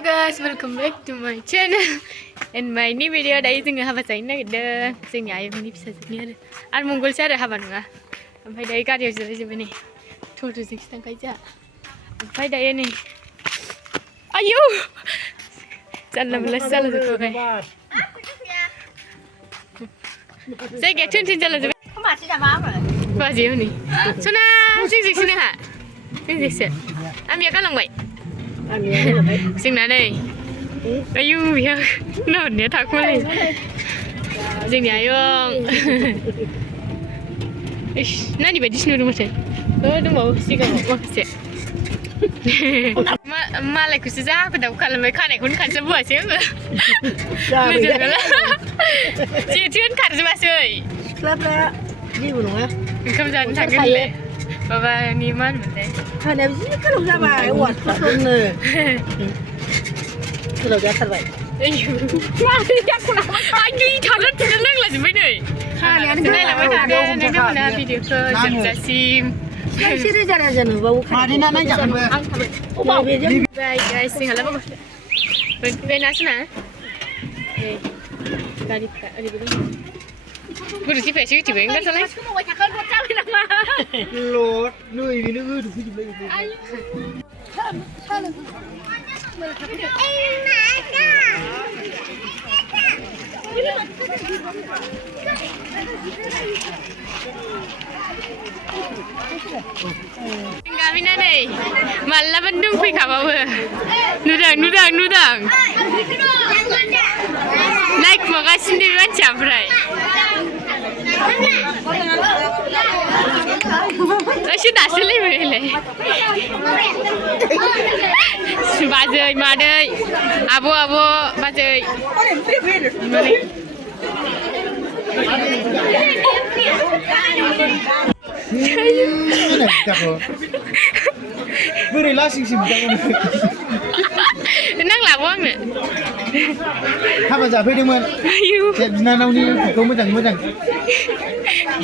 Hello guys, welcome back to my channel. In my new video đây जोङो हाबा जाहैनो नागिरदों. जोंनि आयंनि फिसाजोनि आरो आथिमंगलसो आरो हाबा नङा. ओमफ्राय दायो गारियाव जिरायजोब्बाय नै. टट'जोंसो थांखायो जोंहा. ओमफ्राय दायो नै. आयौ! जानला मोनलासो जालाजोबबाय. जायगाया थोन-थोन जालाजोब्बाय. माथो जामा आङो? बाजै हनै. सना जोंजोंसो नोंहा. जोंजोंसो. आमिया गालांबाय. जोंना नै आयु बिहा नाहरनाया थाखुमालाय जोंनि आयं इस नानि बायदिसो नुदों माथो दंबावो सिगाङाव माखासे मालायखौसो जा हाखु-दाखु खालामबाय खानायखौनो खानजा बोआसै आङो जेथोन खारजोबासै सिख्लाफ्रा जेबो नङा ओंखाम जानो थांगोनलै माबानि मा होनोमोनलाय खानायाबो जि गोलाव जाबाय औवाफोरनो गोलाव जाथारबाय आयु थांनो नांलाजोब्बाय नै खानायानो नायलांबाय थादो नोंथांमोना भिडिअखौ जोबजासिम एसे रोजा नुबावो मादैना नायजागोनबो बाय गाइस जोंहालाय मोनफैबाय ना सोना नै गारिफ्रा ओरैबो दङ गुरुजिफ्रासो होथिबाय ओंखारसालाय समावबाय थाखानो रद जाबाय नामा लद नै बेनो गोदौफैजोबलाय गामिना नै मालाबा दंफैखाबावो नुदों नायखुमागासिनो बे मानसिया ओमफ्राय एसे दासोलायबायलाय बाजै मादै आब' बाजै बोरै लासिंसिं नांलाबो आंनो हाबा जाफैदोंमोन बिनानावनि न'खौ मोजां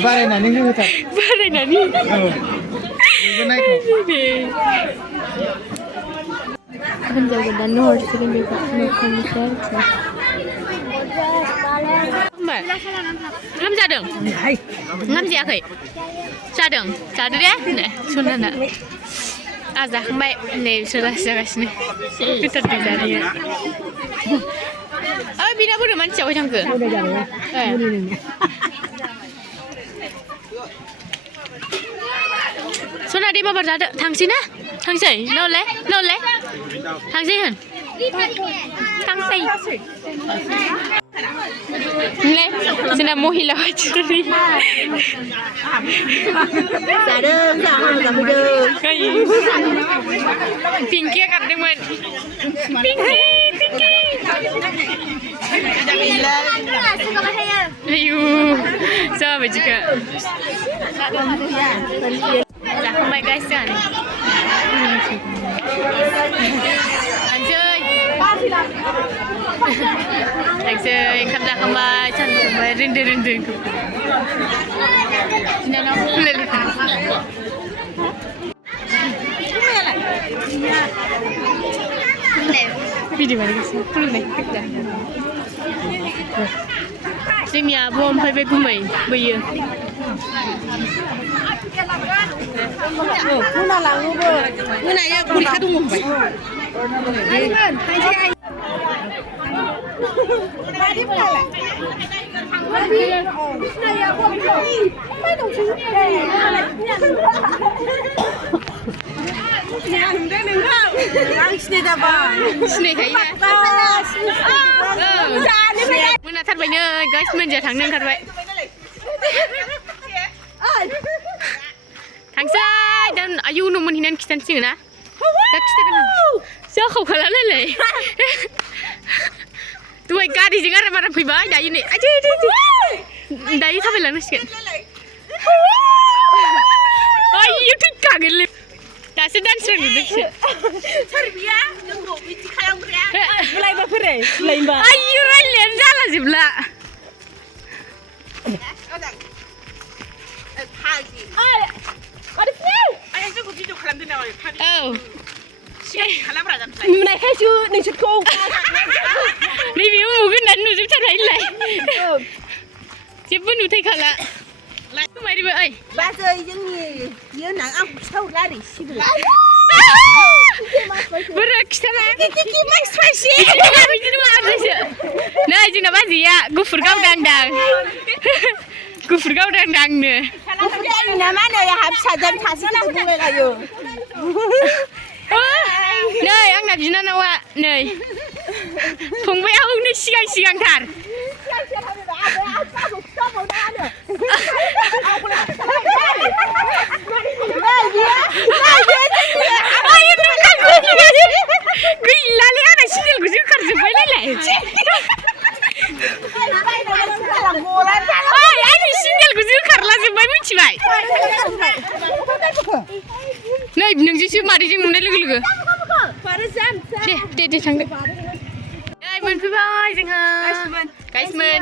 बारायनानै होथार बारायनानै हिनजाव गोदाननो हरसिगोन बेखौ न'खरनिफ्राय ओंखाम जादों ओंखाम जायाखै जादों जादो दे सनाना आं जाखांबाय नै बिसोर लासै जागासिनो गोथारदों जानाया बिना बोरै मानसिया अबाय थांखो सना दे बाबार जादो थांसै ना थांसै न'लाय थांसै होन थांसै नोंलाय जोंना महिला बायदि पिंकिया गारदोंमोन आयु जाबाय जिखा जाखांबाय गाइस जानो थांसै ओंखाम जाखांबाय सानखांबाय रोन्दो बिनानाव भिडिअ बानायगासिनो खुलुमनाय जोंनि आब' ओमफ्राय बे गुमै बैयो मोना लाङोबो मोनाया फरिखा दङ होनबाय मोनाथारबायनो गाइस मोनजा थांनो ओंखारबाय थांसै दा आयौ न' मोनहैनानै खिथानोसै ना दा खिथागोन जाखाव खालामलायलाय दहाय गारिजों आराम फैबाय दायो नै दायो थाबायलांनांसिगोन आयौ थैखागोनलै दासो दान्स रोंदोंसो आयौ रायलायानो जालाजोबला औ नुनायखायसो नोंसोरखौ नैबे उमुगोन होननानै नुजोबथारबायलाय जेबो नुथायखाला मारिबो ओइ बाजै जोंनि बियो होनना आंखौ खिथाहरला आरो इसेबो बोरो खिथाला बिदिनो माबासो नै जोंना बाजैया गुफुर गावदांदां गुफुर गावदांदांनो ना मा नै आंहा फिसाजों सासे बुंलायलायो नै आंना बिनानावा नै फंबाया हौनो सिगांथार गैलालै आंना सिन्देलखौसो होखारजोब्बायलाय आंनि सिन्देलखौसो होखारलाजोब्बाय मिथिबाय नै नोंजोंसो मादैजों नुनाय लोगो लोगो दे थांदो नै मोनफैबाय जोंहा गाइसमोन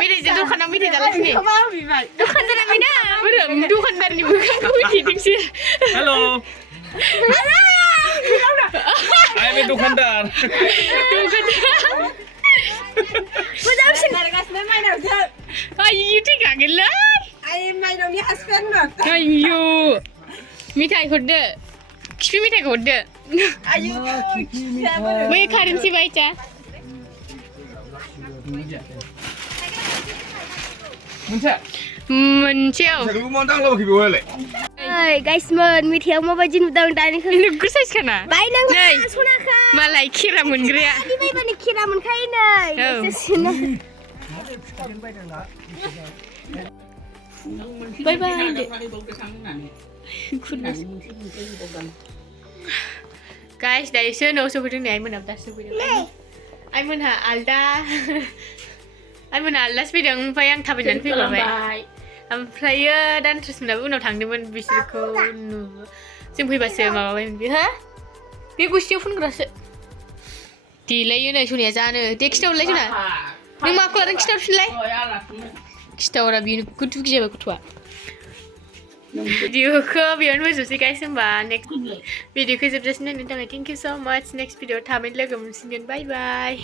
मेथाइजों दखानाव मेथाइ जालायसै दखानदारा बेना बोरो दखानदारनि मोखांखौ मिथिदोंसो हेलो I'm a दुकानदार आयु थैखागोनलै आयु मेथाइ हरदो खिफि मेथाइखौ हरदो बै कारेन्सि बायचा मोनसेयाव गाइसमोन मेथाइयाव माबायदि नुदों दानिखौ नोगोर साइसखाना बायनांगौ नै सनाखा मालाय खेरा मोनग्राया बायबानो खेरा मोनखायो नै बाय बाय गाइस दायोसो न'आव सफैदों नै आइमोनाबो दासो सफैदों आइमोनहा आलदासो फैदों ओमफ्राय आं थाबायनानै फैबाय ओमफ्रायो दानथ्रिसमोनाबो उनाव थांदोंमोन बिसोरखौ जों फैबासो माबाबायमोन बे हा बे गुस्थियाव फुनग्रासो देलायो नै सनिया जानो दे खिथाहरलाय सना नों माखौ लादों खिथाहरफिनलाय खिथाहरा बेयो नोगोद दुगि जाबाय गथ'आ भिडिअखौ बेयावनो फोजोबसै गाइस होमबा नेक्स्ट भिडिअखौ जोबजासिम नायनायनि थाखाय थेंक इउ स' माच नेक्स्ट भिडिअआव थाबैनो लोगो मोनसिगोन बाय बाय